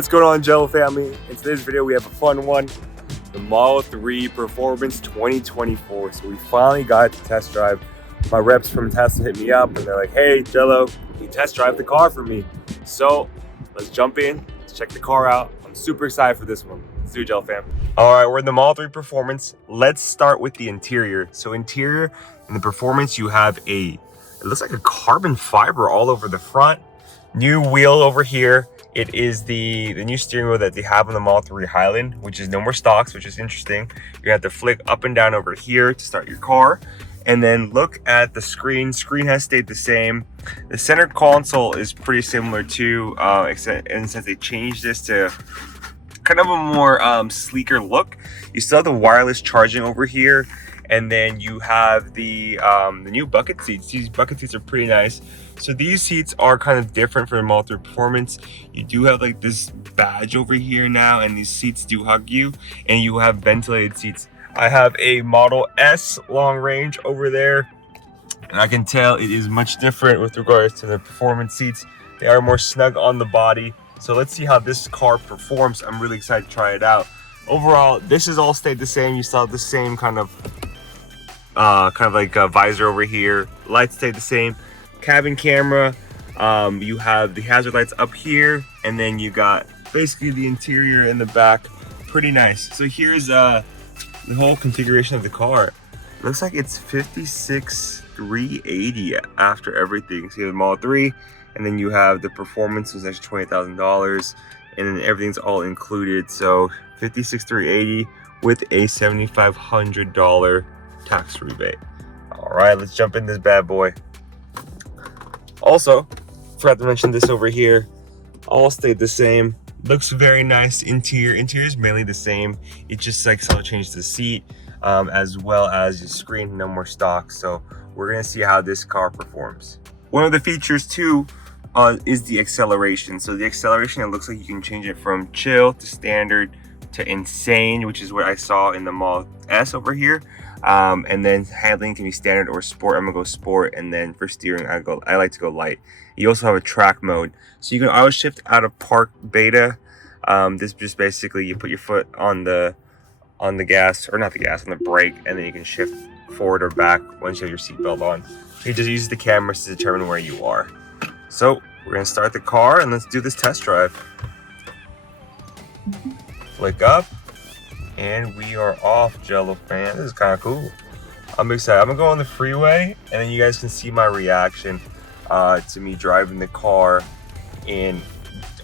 What's going on, Angelo family? In today's video we have a fun one, the Model 3 Performance 2024. So we finally got to test drive. My reps from Tesla hit me up and they're like, hey Angelo, can you test drive the car for me? So let's jump in, let's check the car out. I'm super excited for this one. Let's do it, Angelo fam. All right, we're in the Model 3 Performance. Let's start with the interior. So interior in the Performance, you have it looks like a carbon fiber all over the front. New wheel over here. It is the new steering wheel that they have on the Model 3 Highland, which is no more stocks, which is interesting. You have to flick up and down over here to start your car. And then look at the screen. Screen has stayed the same. The center console is pretty similar too, except since they changed this to kind of a more sleeker look. You still have the wireless charging over here. And then you have the new bucket seats. These bucket seats are pretty nice. So these seats are kind of different from the Model 3 Performance. You do have like this badge over here now, and these seats do hug you, and you have ventilated seats. I have a Model S long range over there, and I can tell it is much different with regards to the Performance seats. They are more snug on the body. So let's see how this car performs. I'm really excited to try it out. Overall, this has all stayed the same. You still have the same kind of like a visor over here. Lights stay the same. Cabin camera. You have the hazard lights up here, and then you got basically the interior in the back. Pretty nice. So here's the whole configuration of the car. It looks like it's $56,380 after everything. So you have the Model 3, and then you have the Performance, was actually $20,000, and then everything's all included. So $56,380 with a $7,500 tax rebate. All right, let's jump in this bad boy. Also, forgot to mention this over here. All stayed the same. Looks very nice. Interior is mainly the same. It just like slightly changed the seat, as well as the screen. No more stock. So we're gonna see how this car performs. One of the features too is the acceleration. So the acceleration, it looks like you can change it from chill to standard to insane, which is what I saw in the Model S over here. And then handling can be standard or sport. I'm gonna go sport, and then for steering I like to go light. You also have a track mode, so you can auto shift out of park beta. This just basically you put your foot on the gas, or not the gas, on the brake, and then you can shift forward or back once you have your seatbelt on. It just uses the cameras to determine where you are. So we're gonna start the car and let's do this test drive. Flick up. And we are off, Jello fan. This is kind of cool. I'm excited. I'm gonna go on the freeway, and then you guys can see my reaction to me driving the car in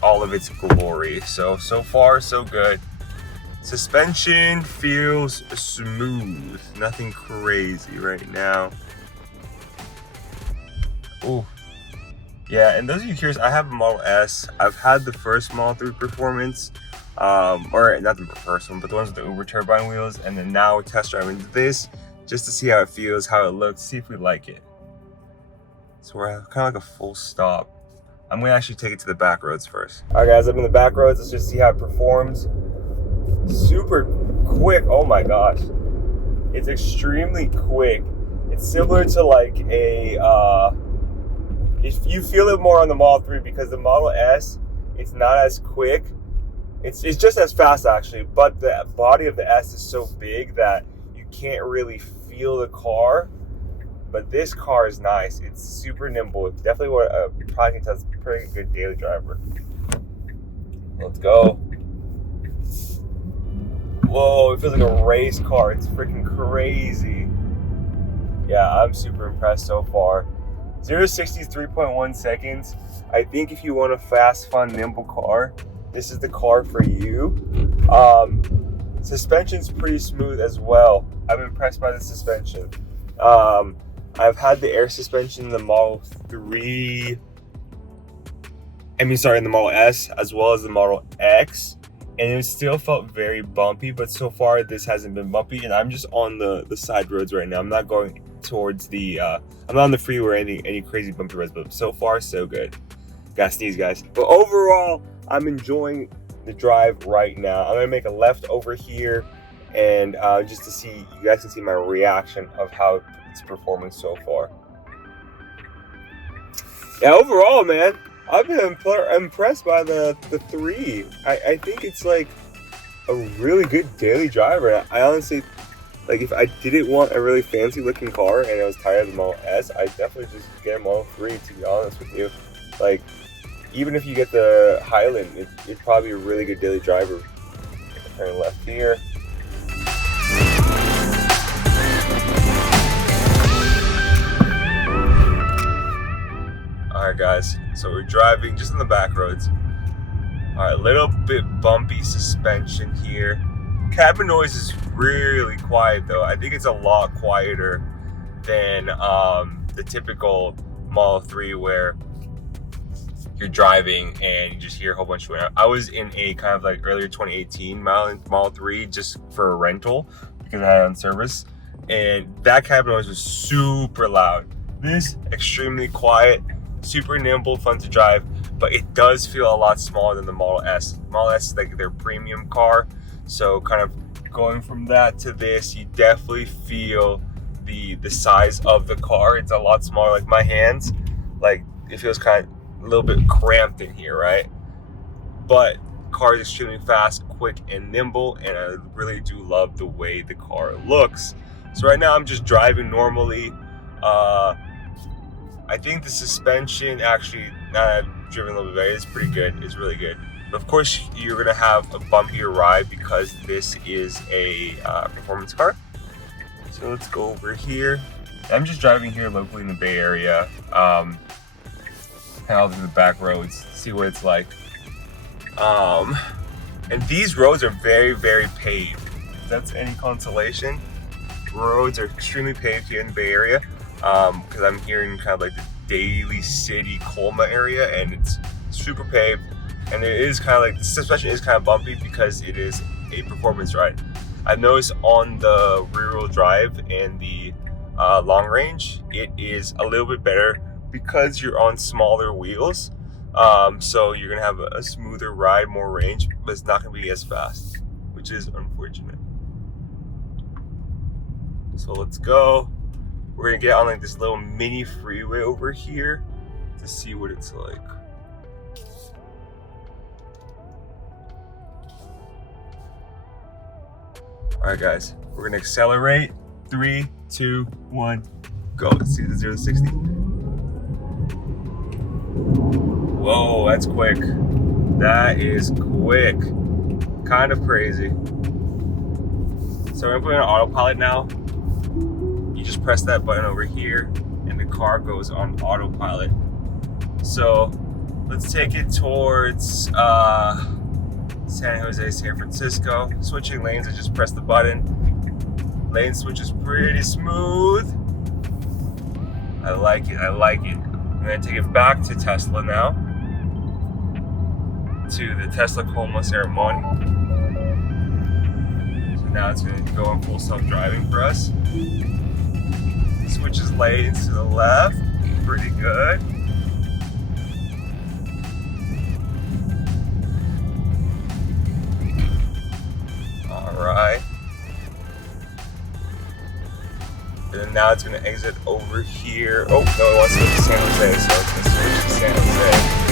all of its glory. So far, so good. Suspension feels smooth. Nothing crazy right now. Ooh. Yeah, and those of you curious, I have a Model S. I've had the first Model 3 Performance. Or not the first one, but the ones with the Uber turbine wheels, and then now we're test driving this just to see how it feels, how it looks, see if we like it. So we're kind of like a full stop. I'm gonna actually take it to the back roads first. All right, guys, I'm in the back roads. Let's just see how it performs. Super quick. Oh my gosh, it's extremely quick. It's similar to like a if you feel it more on the Model 3, because the Model S, it's not as quick. It's just as fast actually, but the body of the S is so big that you can't really feel the car. But this car is nice. It's super nimble. It's definitely what you probably can tell. It's a pretty good daily driver. Let's go. Whoa, it feels like a race car. It's freaking crazy. Yeah, I'm super impressed so far. 0 to 60 is 3.1 seconds. I think if you want a fast, fun, nimble car, this is the car for you. Suspension's pretty smooth as well. I'm impressed by the suspension. I've had the air suspension in the Model 3. In the Model S as well as the Model X, and it still felt very bumpy. But so far, this hasn't been bumpy, and I'm just on the side roads right now. I'm not going towards the. I'm not on the freeway or any crazy bumpy roads. But so far, so good. Gotta sneeze, guys. But overall, I'm enjoying the drive right now. I'm gonna make a left over here, and just to see, you guys can see my reaction of how it's performing so far. Yeah, overall, man, I've been impressed by the 3. I think it's like a really good daily driver. I honestly, like, if I didn't want a really fancy looking car and I was tired of the Model S, I'd definitely just get a Model 3, to be honest with you. Like, even if you get the Highland, it's probably a really good daily driver. Turn left here. Alright guys, so we're driving just on the back roads. Alright, a little bit bumpy suspension here. Cabin noise is really quiet though. I think it's a lot quieter than the typical Model 3 where you're driving and you just hear a whole bunch of wind. I was in a kind of like earlier 2018 Model 3 just for a rental because I had it on service, and that cabin noise was super loud. This extremely quiet, super nimble, fun to drive, but it does feel a lot smaller than the Model S. Model S is like their premium car, so kind of going from that to this, you definitely feel the size of the car. It's a lot smaller. Like my hands, like it feels kind of a little bit cramped in here, right? But the car is extremely fast, quick, and nimble, and I really do love the way the car looks. So right now I'm just driving normally. I think the suspension actually, now that I've driven a little bit, it's pretty good. It's really good. But of course, you're gonna have a bumpier ride because this is a performance car. So let's go over here. I'm just driving here locally in the Bay Area. Kind of through the back roads, see what it's like. And these roads are very, very paved. If that's any consolation, roads are extremely paved here in the Bay Area. Because I'm here in kind of like the Daly City, Colma area, and it's super paved. And it is kind of like, the suspension is kind of bumpy because it is a performance ride. I've noticed on the rear-wheel drive and the long range, it is a little bit better because you're on smaller wheels. So you're gonna have a smoother ride, more range, but it's not gonna be as fast, which is unfortunate. So let's go. We're gonna get on like this little mini freeway over here to see what it's like. All right, guys, we're gonna accelerate. 3, 2, 1, go. Let's see the 0 to 60. Whoa, that's quick. That is quick. Kind of crazy. So we're gonna put it on autopilot now. You just press that button over here and the car goes on autopilot. So let's take it towards San Jose, San Francisco. Switching lanes, I just press the button. Lane switch is pretty smooth. I like it, I like it. I'm gonna take it back to Tesla now. To the Tesla Colma ceremony. So now it's gonna go on full self-driving for us. Switches lanes to the left, pretty good. All right. And then now it's gonna exit over here. Oh, no, it wants to go to San Jose, so it's gonna switch to San Jose.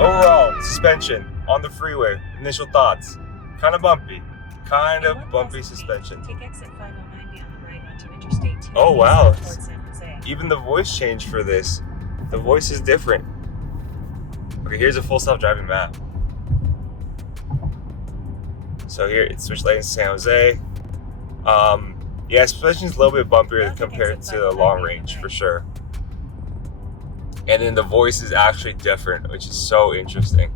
Overall, suspension on the freeway, initial thoughts. Kind of bumpy. Kind of bumpy suspension. Take exit 5090 on the right onto Interstate 2. Oh wow. Towards San Jose. Even the voice changed for this. The voice is different. Okay, here's a full self-driving map. So here, it's switched lanes to San Jose. Yeah, suspension is a little bit bumpier compared to the long range, for sure. And then the voice is actually different, which is so interesting.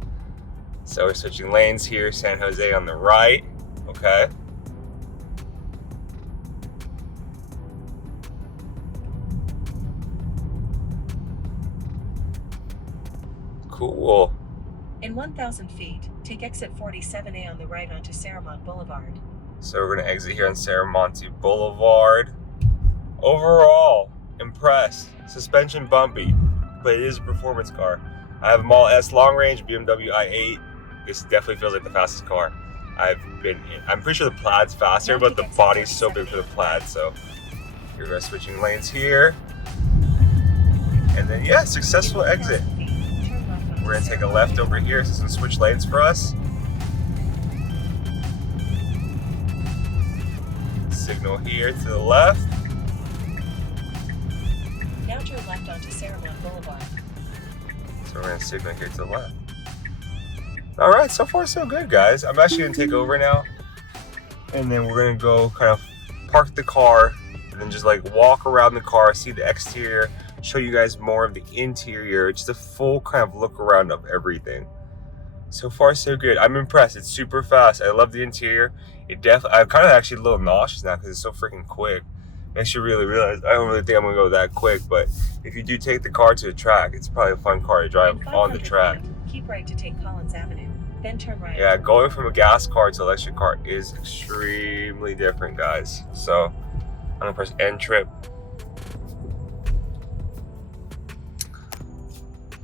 So we're switching lanes here, San Jose on the right. Okay. Cool. In 1,000 feet, take exit 47A on the right onto Serramont Boulevard. So we're gonna exit here on Serramonte Boulevard. Overall, impressed. Suspension bumpy, but it is a performance car. I have a Model S long range, BMW i8. This definitely feels like the fastest car I've been in. I'm pretty sure the Plaid's faster, but the body's so big for the Plaid, so we're switching lanes here. And then yeah, successful exit. We're gonna take a left over here so it's gonna switch lanes for us. Signal here to the left. Now turn left onto Saremont Boulevard. So we're gonna signal here to the left. All right, so far so good, guys. I'm actually gonna take over now, and then we're gonna go kind of park the car, and then just like walk around the car, see the exterior, show you guys more of the interior, just a full kind of look around of everything. So far so good. I'm impressed. It's super fast. I love the interior. I'm kind of actually a little nauseous now because it's so freaking quick. Makes you really realize I don't really think I'm gonna go that quick, but if you do take the car to the track, it's probably a fun car to drive on the track. Keep right to take Collins Avenue, then turn right. Yeah, going from a gas car to electric car is extremely different, guys. So I'm gonna press end trip.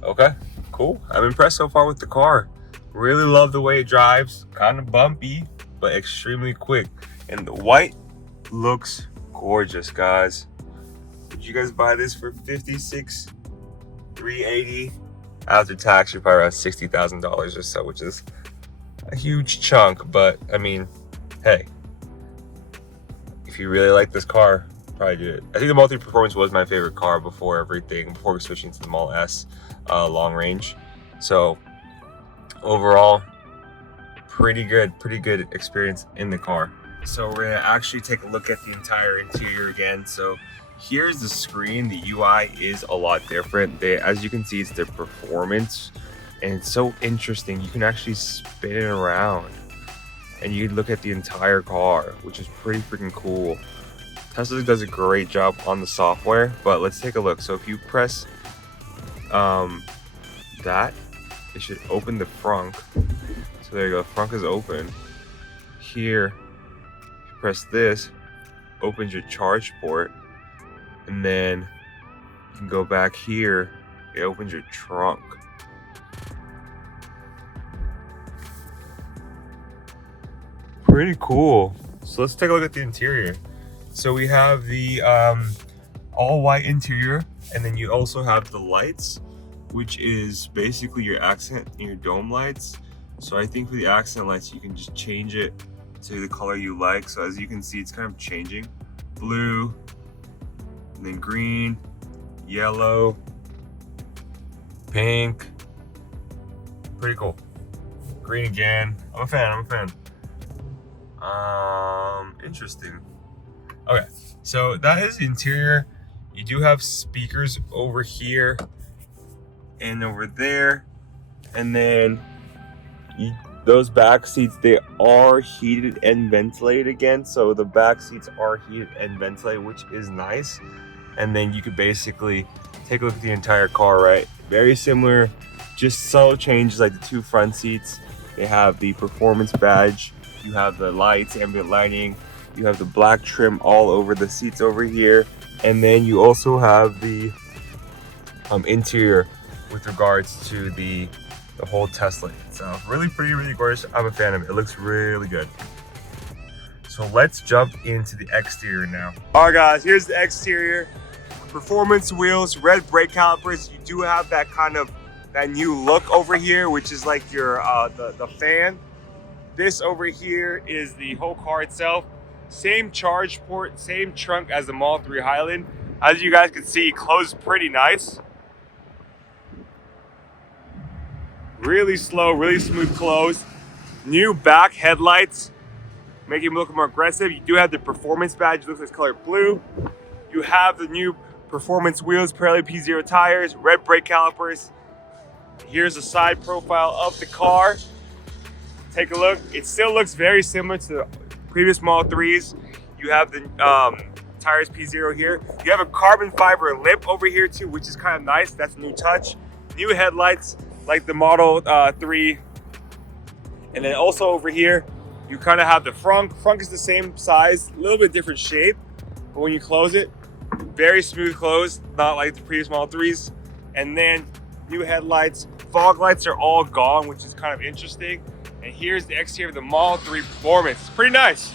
Okay, cool. I'm impressed so far with the car. Really love the way it drives. Kind of bumpy, but extremely quick. And the white looks gorgeous, guys. Would you guys buy this for $56,380? After tax, you're probably around $60,000 or so, which is a huge chunk. But I mean, hey, if you really like this car, probably do it. I think the Model 3 Performance was my favorite car before we switched into the Model S long range. So overall, pretty good experience in the car. So we're gonna actually take a look at the entire interior again. So here's the screen. The UI is a lot different. As you can see, it's their performance, and it's so interesting. You can actually spin it around and you look at the entire car, which is pretty freaking cool. Tesla does a great job on the software, but let's take a look. So if you press that, it should open the frunk. So there you go, frunk is open. Here, if you press this, opens your charge port, and then you can go back here, it opens your trunk. Pretty cool. So let's take a look at the interior. So we have the all white interior, and then you also have the lights, which is basically your accent and your dome lights. So I think for the accent lights, you can just change it to the color you like. So as you can see, it's kind of changing. Blue, and then green, yellow, pink. Pretty cool. Green again. I'm a fan. Interesting. Okay, so that is the interior. You do have speakers over here and over there, and then those back seats, they are heated and ventilated again. So the back seats are heated and ventilated, which is nice. And then you could basically take a look at the entire car, right? Very similar, just subtle changes like the two front seats. They have the performance badge. You have the lights, ambient lighting. You have the black trim all over the seats over here. And then you also have the interior with regards to the whole Tesla itself. Really pretty, really gorgeous. I'm a fan of it. It looks really good. So let's jump into the exterior now. All right, guys, here's the exterior. Performance wheels, red brake calipers. You do have that new look over here, which is like your the fan. This over here is the whole car itself. Same charge port, same trunk as the Model 3 Highland. As you guys can see, it closed pretty nice. Really slow, really smooth close. New back headlights, making them look more aggressive. You do have the performance badge, looks like colored blue. You have the new performance wheels, Pirelli P0 tires, red brake calipers. Here's the side profile of the car. Take a look. It still looks very similar to the previous Model 3s. You have the tires P0 here. You have a carbon fiber lip over here too, which is kind of nice. That's a new touch. New headlights like the Model 3. And then also over here, you kind of have the frunk. Frunk is the same size, a little bit different shape. But when you close it, very smooth close, not like the previous Model 3s. And then new headlights. Fog lights are all gone, which is kind of interesting. And here's the exterior of the Model 3 Performance. It's pretty nice.